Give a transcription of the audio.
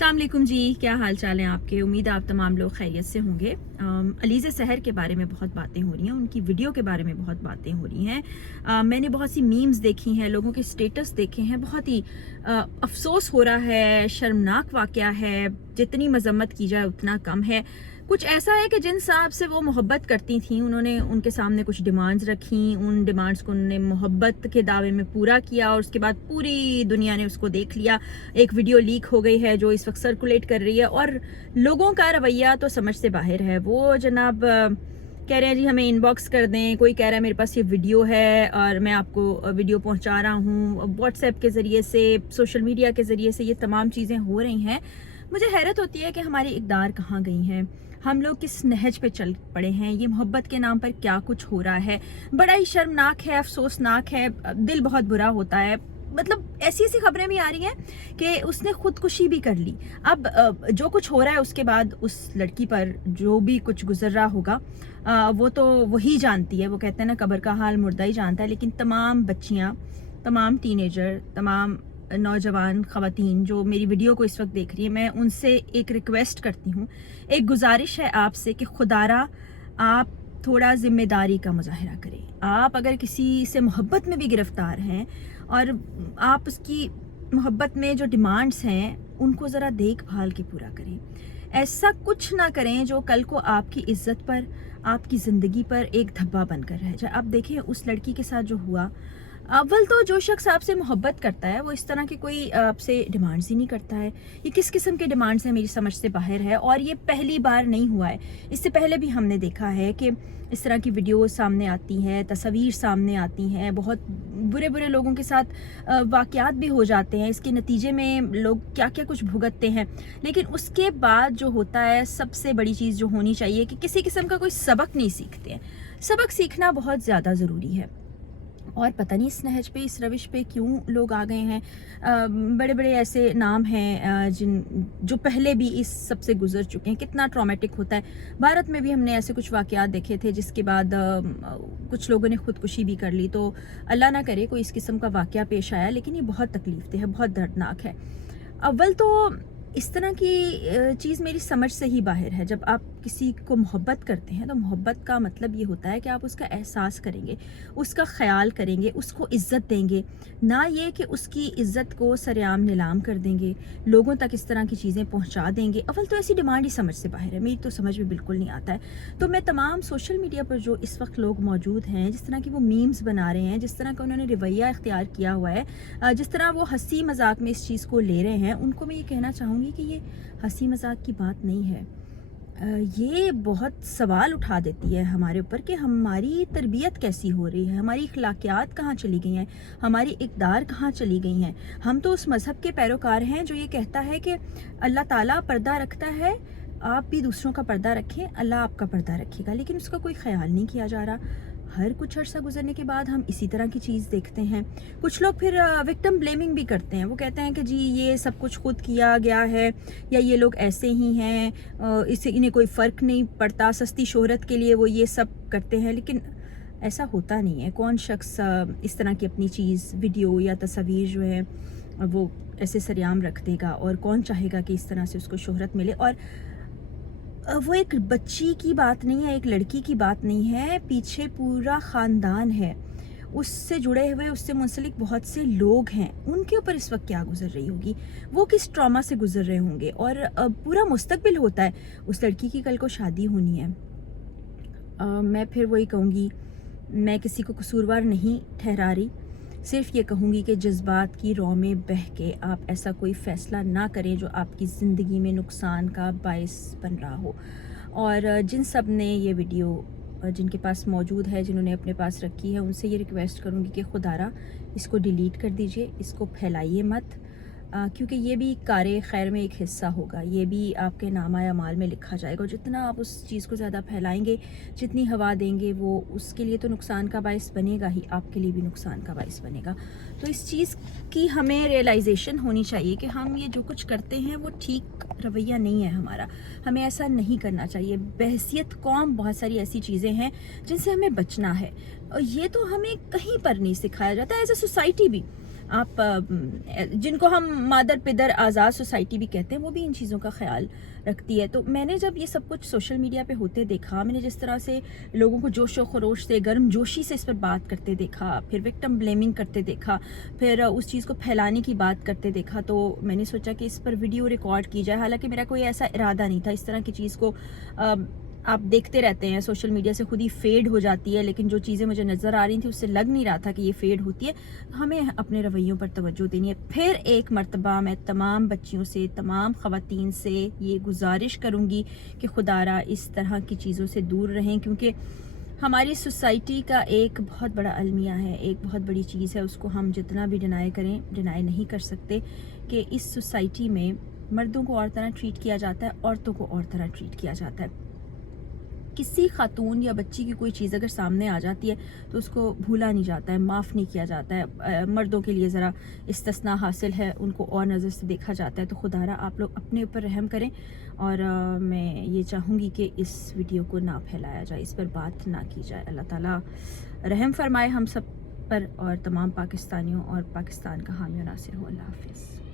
अस्सलाम वालेकुम जी, क्या हाल चाल है आपके। उम्मीद है आप तमाम लोग खैरियत से होंगे। अलीज़ सहर के बारे में बहुत बातें हो रही हैं, उनकी वीडियो के बारे में बहुत बातें हो रही हैं। मैंने बहुत सी मीम्स देखी हैं, लोगों के स्टेटस देखे हैं। बहुत ही अफसोस हो रहा है, शर्मनाक वाक़या है। जितनी मजम्मत की जाए उतना कम है। कुछ ऐसा है कि जिन साहब से वो मोहब्बत करती थी, उन्होंने उनके सामने कुछ डिमांड्स रखी। उन डिमांड्स को उन्होंने मोहब्बत के दावे में पूरा किया और उसके बाद पूरी दुनिया ने उसको देख लिया। एक वीडियो लीक हो गई है जो इस वक्त सर्कुलेट कर रही है और लोगों का रवैया तो समझ से बाहर है। वो जनाब कह रहे हैं जी हमें इनबॉक्स कर दें, कोई कह रहा है मेरे पास ये वीडियो है और मैं आपको वीडियो पहुंचा रहा हूँ। व्हाट्सएप के ज़रिए से, सोशल मीडिया के ज़रिए से ये तमाम चीज़ें हो रही हैं। मुझे हैरत होती है कि हमारी इक़दार कहाँ गई हैं, हम लोग किस नहज पे चल पड़े हैं। ये मोहब्बत के नाम पर क्या कुछ हो रहा है, बड़ा ही शर्मनाक है, अफसोसनाक है। दिल बहुत बुरा होता है। मतलब ऐसी ऐसी खबरें भी आ रही हैं कि उसने खुदकुशी भी कर ली। अब जो कुछ हो रहा है उसके बाद उस लड़की पर जो भी कुछ गुजर रहा होगा वो तो वही जानती है। वो कहते हैं ना, कब्र का हाल मुर्दा ही जानता है। लेकिन तमाम बच्चियाँ, तमाम टीनेजर, तमाम नौजवान ख़वातीन जो मेरी वीडियो को इस वक्त देख रही है, मैं उनसे एक रिक्वेस्ट करती हूँ, एक गुजारिश है आपसे कि खुदारा आप थोड़ा ज़िम्मेदारी का मुजाहरा करें। आप अगर किसी से मोहब्बत में भी गिरफ्तार हैं और आप उसकी मोहब्बत में जो डिमांड्स हैं उनको ज़रा देखभाल के पूरा करें। ऐसा कुछ ना करें जो कल को आपकी इज्जत पर, आपकी ज़िंदगी पर एक धब्बा बनकर रह जाए। आप देखें उस लड़की के साथ जो हुआ। अव्वल तो जो शख्स आपसे मोहब्बत करता है वो इस तरह के कोई आपसे डिमांड्स ही नहीं करता है। ये किस किस्म के डिमांड्स हैं, मेरी समझ से बाहर है। और ये पहली बार नहीं हुआ है, इससे पहले भी हमने देखा है कि इस तरह की वीडियो सामने आती हैं, तस्वीर सामने आती हैं। बहुत बुरे बुरे लोगों के साथ वाक़यात भी हो जाते हैं। इसके नतीजे में लोग क्या क्या कुछ भुगतते हैं। लेकिन उसके बाद जो होता है, सबसे बड़ी चीज़ जो होनी चाहिए कि किसी किस्म का कोई सबक नहीं सीखते हैं। सबक सीखना बहुत ज़्यादा ज़रूरी है। और पता नहीं इस नहज पे, इस रविश पे क्यों लोग आ गए हैं। बड़े बड़े ऐसे नाम हैं जो पहले भी इस सब से गुजर चुके हैं। कितना ट्रॉमेटिक होता है। भारत में भी हमने ऐसे कुछ वाक़यात देखे थे जिसके बाद कुछ लोगों ने खुदकुशी भी कर ली। तो अल्लाह ना करे कोई इस किस्म का वाक़या पेश आया, लेकिन ये बहुत तकलीफ देह है, बहुत दर्दनाक है। अव्वल तो इस तरह की चीज़ मेरी समझ से ही बाहर है। जब आप किसी को मोहब्बत करते हैं तो मोहब्बत का मतलब ये होता है कि आप उसका एहसास करेंगे, उसका ख्याल करेंगे, उसको इज़्ज़त देंगे। ना ये कि उसकी इज़्ज़त को सरेआम नीलाम कर देंगे, लोगों तक इस तरह की चीज़ें पहुंचा देंगे। अव्वल तो ऐसी डिमांड ही समझ से बाहर है, मेरी तो समझ में बिल्कुल नहीं आता है। तो मैं तमाम सोशल मीडिया पर जो इस वक्त लोग मौजूद हैं, जिस तरह की वो मीम्स बना रहे हैं, जिस तरह का उन्होंने रवैया इख्तियार किया हुआ है, जिस तरह वो हंसी मजाक में इस चीज़ को ले रहे हैं, उनको मैं ये कहना चाहूँगी कि ये हंसी मजाक की बात नहीं है। ये बहुत सवाल उठा देती है हमारे ऊपर कि हमारी तरबियत कैसी हो रही है, हमारी अखलाकियात कहाँ चली गई हैं, हमारी इक़दार कहाँ चली गई हैं। हम तो उस मज़हब के पैरोकार हैं जो ये कहता है कि अल्लाह ताला पर्दा रखता है, आप भी दूसरों का पर्दा रखें, अल्लाह आपका पर्दा रखेगा। लेकिन उसका कोई ख्याल नहीं किया जा रहा। हर कुछ अर्सा गुजरने के बाद हम इसी तरह की चीज़ देखते हैं। कुछ लोग फिर विक्टिम ब्लेमिंग भी करते हैं। वो कहते हैं कि जी ये सब कुछ खुद किया गया है, या ये लोग ऐसे ही हैं, इससे इन्हें कोई फ़र्क नहीं पड़ता, सस्ती शोहरत के लिए वो ये सब करते हैं। लेकिन ऐसा होता नहीं है। कौन शख्स इस तरह की अपनी चीज़, वीडियो या तस्वीर जो है वो ऐसे सरेआम रख देगा, और कौन चाहेगा कि इस तरह से उसको शोहरत मिले। और वो एक बच्ची की बात नहीं है, एक लड़की की बात नहीं है, पीछे पूरा ख़ानदान है, उससे जुड़े हुए, उससे मुंसलिक बहुत से लोग हैं। उनके ऊपर इस वक्त क्या गुजर रही होगी, वो किस ट्रॉमा से गुजर रहे होंगे। और पूरा मुस्तकबिल होता है। उस लड़की की कल को शादी होनी है। मैं फिर वही कहूँगी, मैं किसी को कसूरवार नहीं ठहरा रही, सिर्फ ये कहूँगी कि जज्बात की रौ में बह के आप ऐसा कोई फ़ैसला ना करें जो आपकी ज़िंदगी में नुकसान का बायस बन रहा हो। और जिन सब ने ये वीडियो जिनके पास मौजूद है, जिन्होंने अपने पास रखी है, उनसे ये रिक्वेस्ट करूँगी कि खुदारा इसको डिलीट कर दीजिए, इसको फैलाइए मत। क्योंकि ये भी कारे खैर में एक हिस्सा होगा, ये भी आपके नामा अमाल में लिखा जाएगा। और जितना आप उस चीज़ को ज़्यादा फैलाएंगे, जितनी हवा देंगे, वो उसके लिए तो नुकसान का बायस बनेगा ही, आपके लिए भी नुकसान का बायस बनेगा। तो इस चीज़ की हमें रियलाइजेशन होनी चाहिए कि हम ये जो कुछ करते हैं वो ठीक रवैया नहीं है हमारा। हमें ऐसा नहीं करना चाहिए। बहसियत कौम बहुत सारी ऐसी चीज़ें हैं जिनसे हमें बचना है, और ये तो हमें कहीं पर नहीं सिखाया जाता है। एज ए सोसाइटी भी آپ جن کو ہم مادر پدر آزاد سوسائٹی بھی کہتے ہیں وہ بھی ان چیزوں کا خیال رکھتی ہے. تو میں نے جب یہ سب کچھ سوشل میڈیا پہ ہوتے دیکھا, میں نے جس طرح سے لوگوں کو جوش و خروش سے گرم جوشی سے اس پر بات کرتے دیکھا, پھر وکٹم بلیمنگ کرتے دیکھا, پھر اس چیز کو پھیلانے کی بات کرتے دیکھا, تو میں نے سوچا کہ اس پر ویڈیو ریکارڈ کی جائے. حالانکہ میرا کوئی ایسا ارادہ نہیں تھا. اس طرح کی چیز کو آپ دیکھتے رہتے ہیں, سوشل میڈیا سے خود ہی فیڈ ہو جاتی ہے, لیکن جو چیزیں مجھے نظر آ رہی تھیں اس سے لگ نہیں رہا تھا کہ یہ فیڈ ہوتی ہے. ہمیں اپنے رویوں پر توجہ دینی ہے. پھر ایک مرتبہ میں تمام بچیوں سے, تمام خواتین سے یہ گزارش کروں گی کہ خدا را اس طرح کی چیزوں سے دور رہیں, کیونکہ ہماری سوسائٹی کا ایک بہت بڑا المیہ ہے, ایک بہت بڑی چیز ہے, اس کو ہم جتنا بھی ڈینائی کریں ڈینائی نہیں کر سکتے کہ اس سوسائٹی میں مردوں کو اور طرح ٹریٹ کیا جاتا ہے, عورتوں کو اور طرح ٹریٹ کیا جاتا ہے. کسی خاتون یا بچی کی کوئی چیز اگر سامنے آ جاتی ہے تو اس کو بھولا نہیں جاتا ہے, معاف نہیں کیا جاتا ہے. مردوں کے لیے ذرا استثناء حاصل ہے, ان کو اور نظر سے دیکھا جاتا ہے. تو خدا را آپ لوگ اپنے اوپر رحم کریں, اور میں یہ چاہوں گی کہ اس ویڈیو کو نہ پھیلایا جائے, اس پر بات نہ کی جائے. اللہ تعالیٰ رحم فرمائے ہم سب پر, اور تمام پاکستانیوں اور پاکستان کا حامی و ناصر ہو. اللہ حافظ.